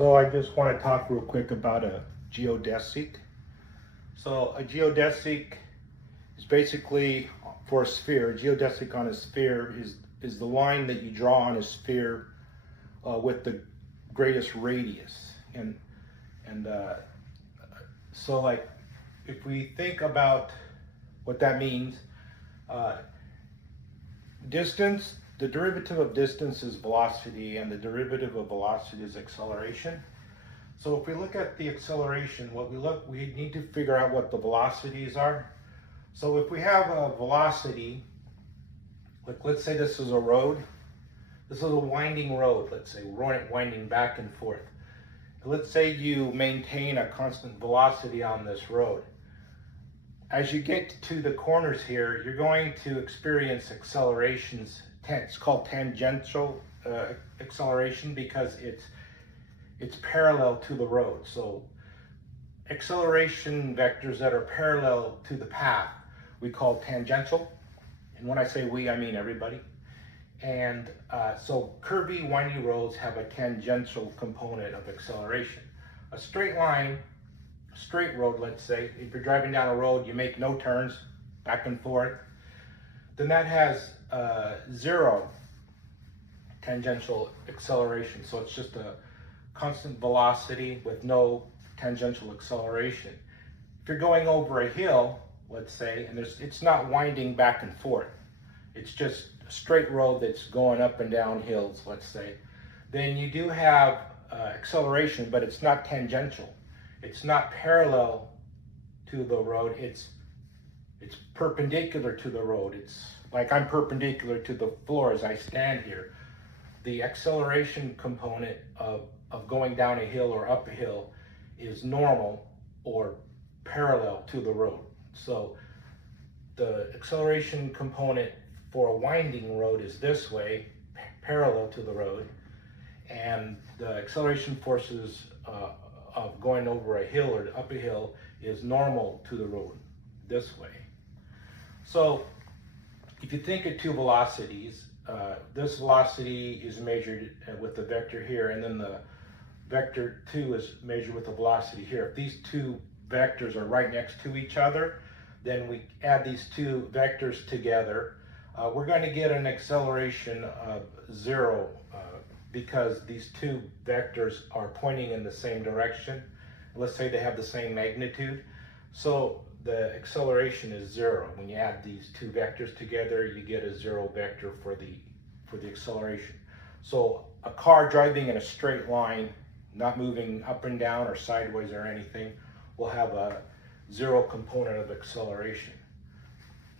So I just want to talk real quick about a geodesic. So a geodesic is basically for a sphere. A geodesic on a sphere is the line that you draw on a sphere with the greatest radius. And so like if we think about what that means, distance. The derivative of distance is velocity, and the derivative of velocity is acceleration. So if we look at the acceleration, we need to figure out what the velocities are. So if we have a velocity, like let's say this is a road. This is a winding road, let's say, winding back and forth. Let's say you maintain a constant velocity on this road. As you get to the corners here, you're going to experience accelerations. It's called tangential acceleration because it's parallel to the road. So acceleration vectors that are parallel to the path we call tangential. And when I say we, I mean everybody. And so curvy, windy roads have a tangential component of acceleration. A straight line, straight road, let's say, if you're driving down a road, you make no turns back and forth, then that has zero tangential acceleration. So it's just a constant velocity with no tangential acceleration. If you're going over a hill, let's say, and it's not winding back and forth, it's just a straight road that's going up and down hills, let's say, then you do have acceleration, but it's not tangential. It's not parallel to the road, it's perpendicular to the road. It's like I'm perpendicular to the floor as I stand here. The acceleration component of going down a hill or up a hill is normal or parallel to the road. So the acceleration component for a winding road is this way, parallel to the road, and the acceleration forces of going over a hill or up a hill is normal to the road, this way. So if you think of two velocities, this velocity is measured with the vector here, and then the vector 2 is measured with the velocity here. If these two vectors are right next to each other, then we add these two vectors together. We're going to get an acceleration of 0 because these two vectors are pointing in the same direction. Let's say they have the same magnitude. So the acceleration is 0. When you add these two vectors together, you get a 0 vector for the acceleration. So a car driving in a straight line, not moving up and down or sideways or anything, will have a 0 component of acceleration.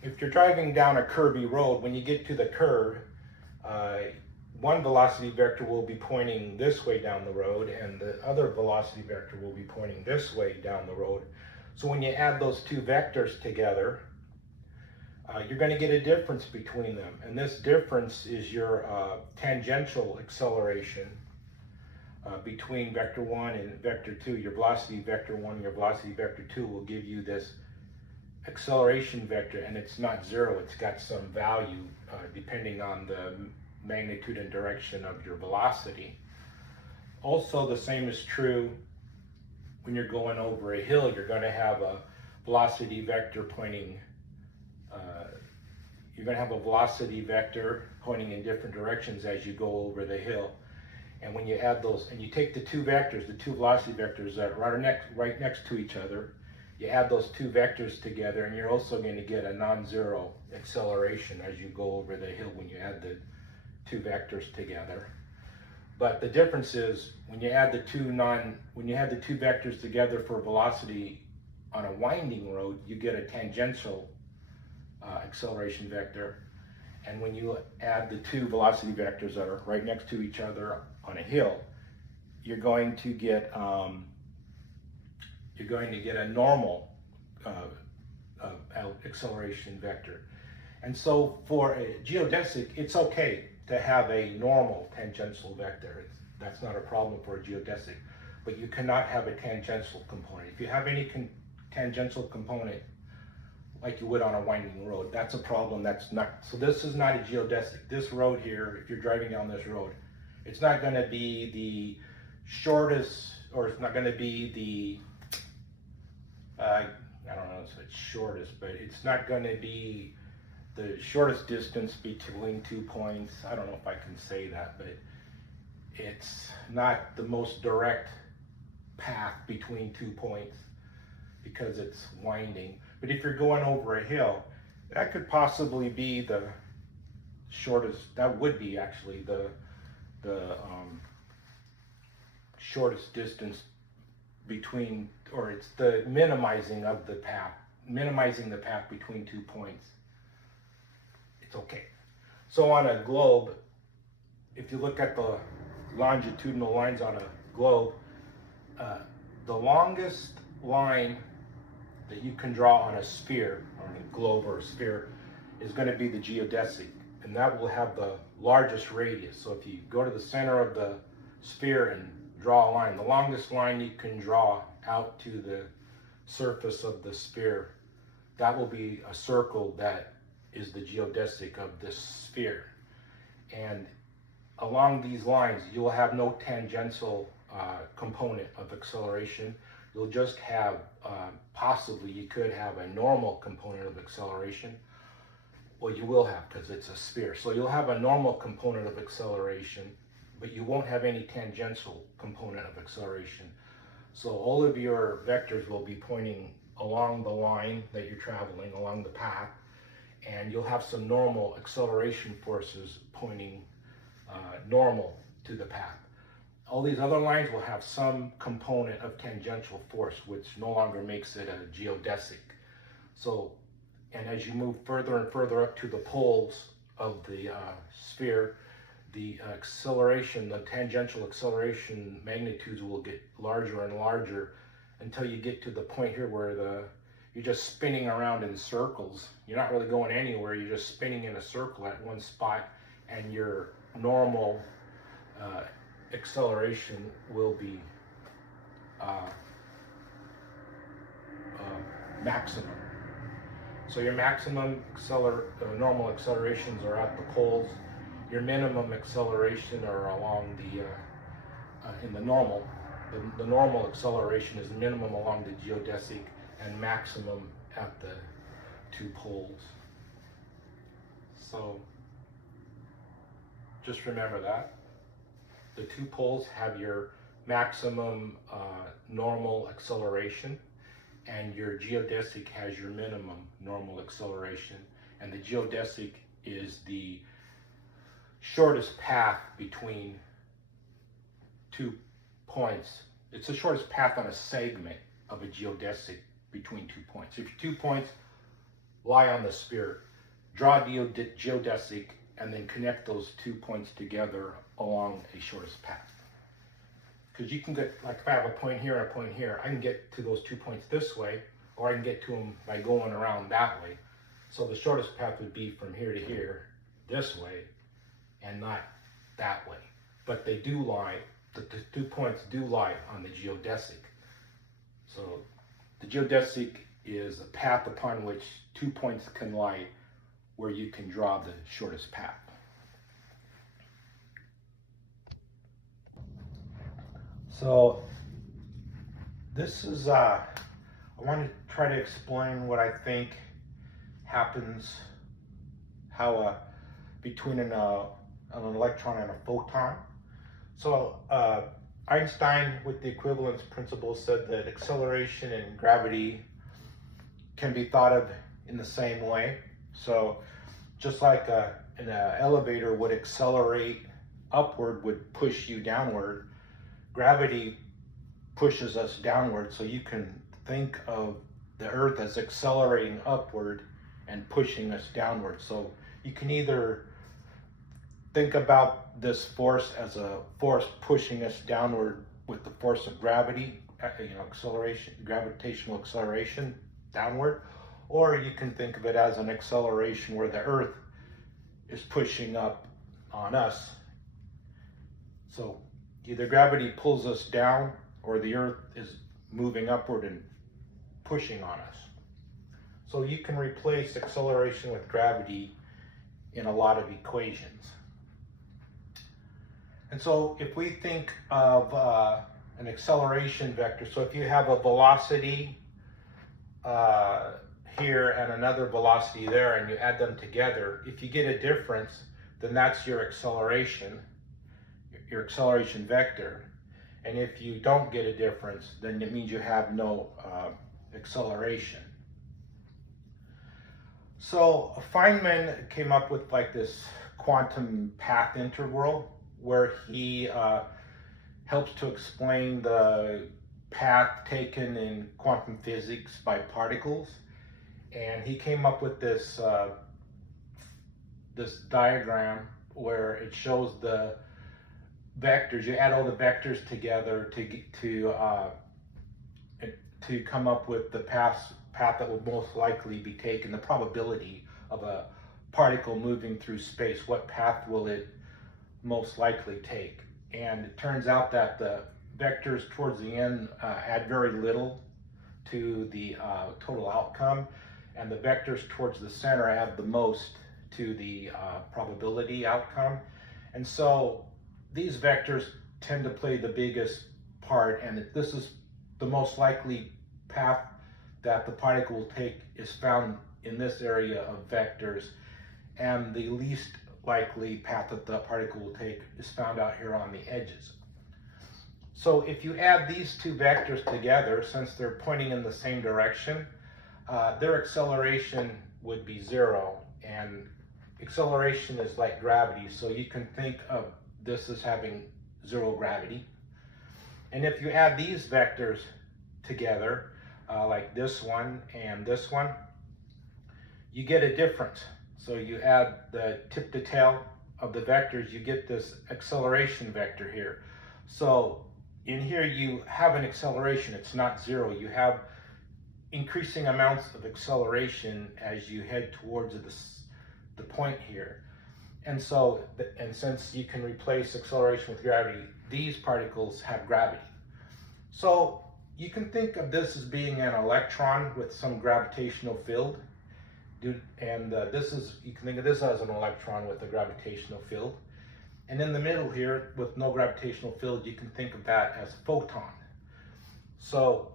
If you're driving down a curvy road, when you get to the curve, one velocity vector will be pointing this way down the road, and the other velocity vector will be pointing this way down the road. So when you add those two vectors together, you're going to get a difference between them. And this difference is your tangential acceleration between vector 1 and vector 2. Your velocity vector 1 and your velocity vector 2 will give you this acceleration vector, and it's not 0. It's got some value depending on the magnitude and direction of your velocity. Also, the same is true when you're going over a hill. You're going to have a velocity vector pointing, in different directions as you go over the hill. And when you add those, and you take the two vectors, the two velocity vectors that are right next to each other, you add those two vectors together, and you're also going to get a non-zero acceleration as you go over the hill when you add the two vectors together. But the difference is when you add the two vectors together for velocity on a winding road, you get a tangential acceleration vector. And when you add the two velocity vectors that are right next to each other on a hill, you're going to get a normal acceleration vector. And so for a geodesic, it's okay to have a normal tangential vector. That's not a problem for a geodesic, but you cannot have a tangential component. If you have any tangential component, like you would on a winding road, that's a problem. So this is not a geodesic. This road here, if you're driving down this road, it's not going to be the shortest, or it's not going to be the, I don't know if it's shortest, but it's not going to be the shortest distance between 2 points. I don't know if I can say that, but it's not the most direct path between 2 points because it's winding. But if you're going over a hill, that could possibly be the shortest, that would be actually the shortest distance between, or it's the minimizing of the path, minimizing the path between 2 points. It's okay. So on a globe, if you look at the longitudinal lines on a globe, the longest line that you can draw on a sphere, or on a globe or a sphere, is going to be the geodesic, and that will have the largest radius. So if you go to the center of the sphere and draw a line, the longest line you can draw out to the surface of the sphere, that will be a circle that is the geodesic of this sphere. And along these lines, you'll have no tangential component of acceleration. You'll just have, possibly you could have a normal component of acceleration. Well, you will have, because it's a sphere. So you'll have a normal component of acceleration, but you won't have any tangential component of acceleration. So all of your vectors will be pointing along the line that you're traveling, along the path, and you'll have some normal acceleration forces pointing normal to the path. All these other lines will have some component of tangential force, which no longer makes it a geodesic. So, and as you move further and further up to the poles of the sphere, the acceleration, the tangential acceleration magnitudes will get larger and larger until you get to the point here where you're just spinning around in circles. You're not really going anywhere, you're just spinning in a circle at one spot, and your normal acceleration will be maximum. So your maximum normal accelerations are at the poles. Your minimum acceleration are along the in the normal. The normal acceleration is minimum along the geodesic and maximum at the 2 poles. So just remember that. The 2 poles have your maximum normal acceleration, and your geodesic has your minimum normal acceleration. And the geodesic is the shortest path between 2 points. It's the shortest path on a segment of a geodesic between 2 points. If 2 points lie on the sphere, draw a geodesic and then connect those 2 points together along a shortest path. Because you can get, like if I have a point here and a point here, I can get to those 2 points this way, or I can get to them by going around that way. So the shortest path would be from here to here, this way, and not that way. But they do lie, the 2 points do lie on the geodesic. So the geodesic is a path upon which 2 points can lie, where you can draw the shortest path. So this is, I want to try to explain what I think happens, how between an electron and a photon. So Einstein, with the equivalence principle, said that acceleration and gravity can be thought of in the same way. So just like an elevator would accelerate upward, would push you downward, gravity pushes us downward. So you can think of the Earth as accelerating upward and pushing us downward. So you can either think about this force as a force pushing us downward with the force of gravity, acceleration, gravitational acceleration downward, or you can think of it as an acceleration where the Earth is pushing up on us. So either gravity pulls us down, or the Earth is moving upward and pushing on us. So you can replace acceleration with gravity in a lot of equations. And so if we think of an acceleration vector, so if you have a velocity here and another velocity there and you add them together, if you get a difference, then that's your acceleration vector. And if you don't get a difference, then it means you have no acceleration. So Feynman came up with like this quantum path integral where he helps to explain the path taken in quantum physics by particles. And he came up with this this diagram where it shows the vectors. You add all the vectors together to come up with the path that would most likely be taken, the probability of a particle moving through space. What path will it most likely take? And it turns out that the vectors towards the end add very little to the total outcome, and the vectors towards the center add the most to the probability outcome. And so these vectors tend to play the biggest part, and this is the most likely path that the particle will take is found in this area of vectors, and the least likely path that the particle will take is found out here on the edges. So if you add these two vectors together, since they're pointing in the same direction, their acceleration would be 0, and acceleration is like gravity, so you can think of this as having 0 gravity. And if you add these vectors together, like this one and this one, you get a difference. So you add the tip to tail of the vectors, you get this acceleration vector here. So in here you have an acceleration, it's not 0. You have increasing amounts of acceleration as you head towards the point here. And so, and since you can replace acceleration with gravity, these particles have gravity. So you can think of this as being an electron with some gravitational field. And you can think of this as an electron with a gravitational field. And in the middle here, with no gravitational field, you can think of that as a photon. So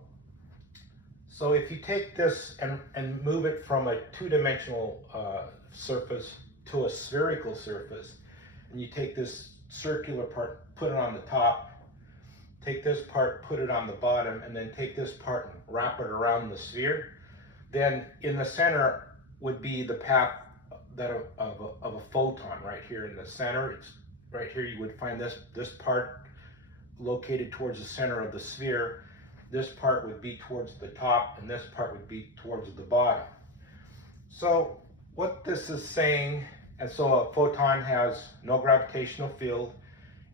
if you take this and move it from a two-dimensional surface to a spherical surface, and you take this circular part, put it on the top, take this part, put it on the bottom, and then take this part and wrap it around the sphere, then in the center would be the path of a photon right here in the center. It's right here. You would find this part located towards the center of the sphere. This part would be towards the top, and this part would be towards the bottom. So what this is saying, and so a photon has no gravitational field,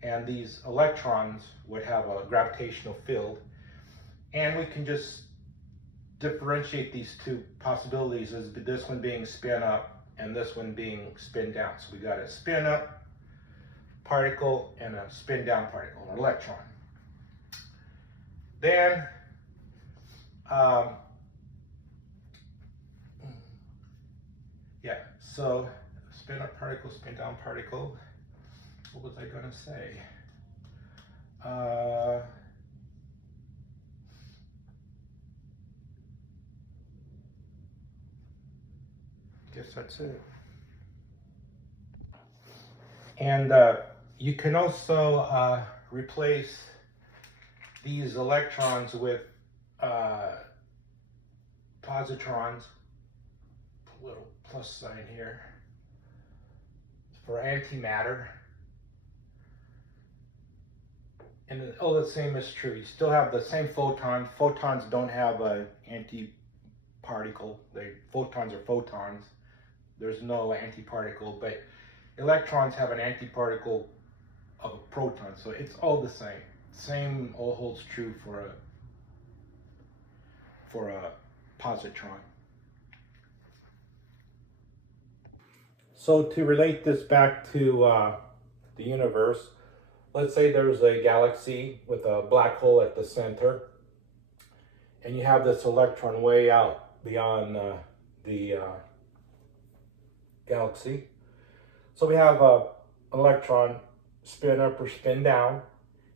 and these electrons would have a gravitational field, and we can just differentiate these two possibilities as this one being spin up and this one being spin down. So we got a spin up particle and a spin down particle, an electron. Then so spin up particle, spin down particle. What was I going to say? Guess that's it. And you can also replace these electrons with positrons. Put a little plus sign here for antimatter. And the same is true. You still have the same photon. Photons don't have an antiparticle. Photons are photons. There's no antiparticle, but electrons have an antiparticle of a proton. So it's all the same. Same all holds true for a positron. So to relate this back to the universe, let's say there's a galaxy with a black hole at the center, and you have this electron way out beyond the galaxy. So we have an electron spin up or spin down,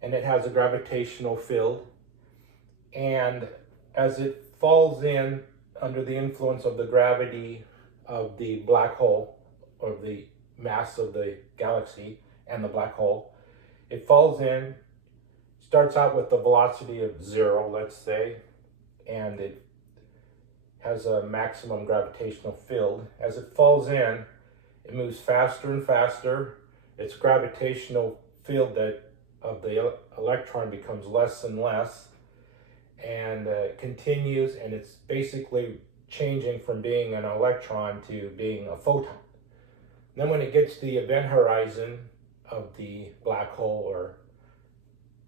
and it has a gravitational field. And as it falls in under the influence of the gravity of the black hole, or the mass of the galaxy and the black hole, it falls in, starts out with the velocity of 0, let's say, and it has a maximum gravitational field. As it falls in, it moves faster and faster. Its gravitational field of the electron becomes less and less, and continues, and it's basically changing from being an electron to being a photon. Then when it gets to the event horizon of the black hole, or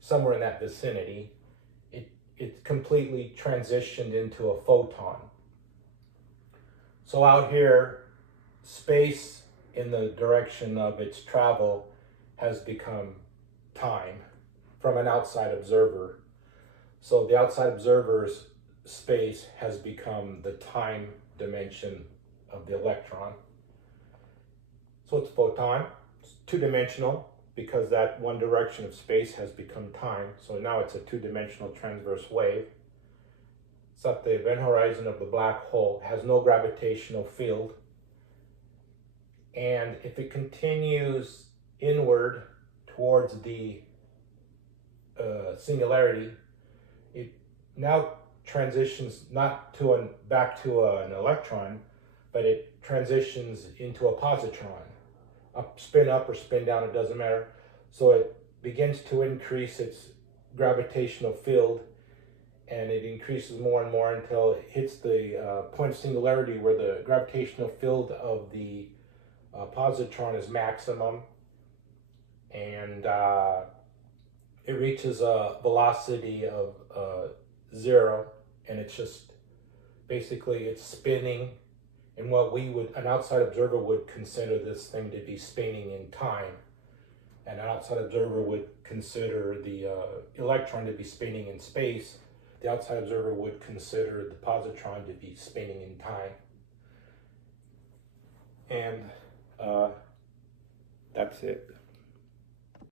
somewhere in that vicinity, it's completely transitioned into a photon. So out here, space in the direction of its travel has become time from an outside observer. So the outside observer's space has become the time dimension of the electron. So it's photon, it's two-dimensional, because that one direction of space has become time. So now it's a two-dimensional transverse wave. It's at the event horizon of the black hole, has no gravitational field. And if it continues inward towards the singularity, it now transitions not to back to an electron, but it transitions into a positron. Spin up or spin down, it doesn't matter. So it begins to increase its gravitational field, and it increases more and more until it hits the point of singularity, where the gravitational field of the positron is maximum, and it reaches a velocity of 0, and it's just basically it's spinning. And what an outside observer would consider this thing to be spinning in time. And an outside observer would consider the electron to be spinning in space. The outside observer would consider the positron to be spinning in time. And that's it.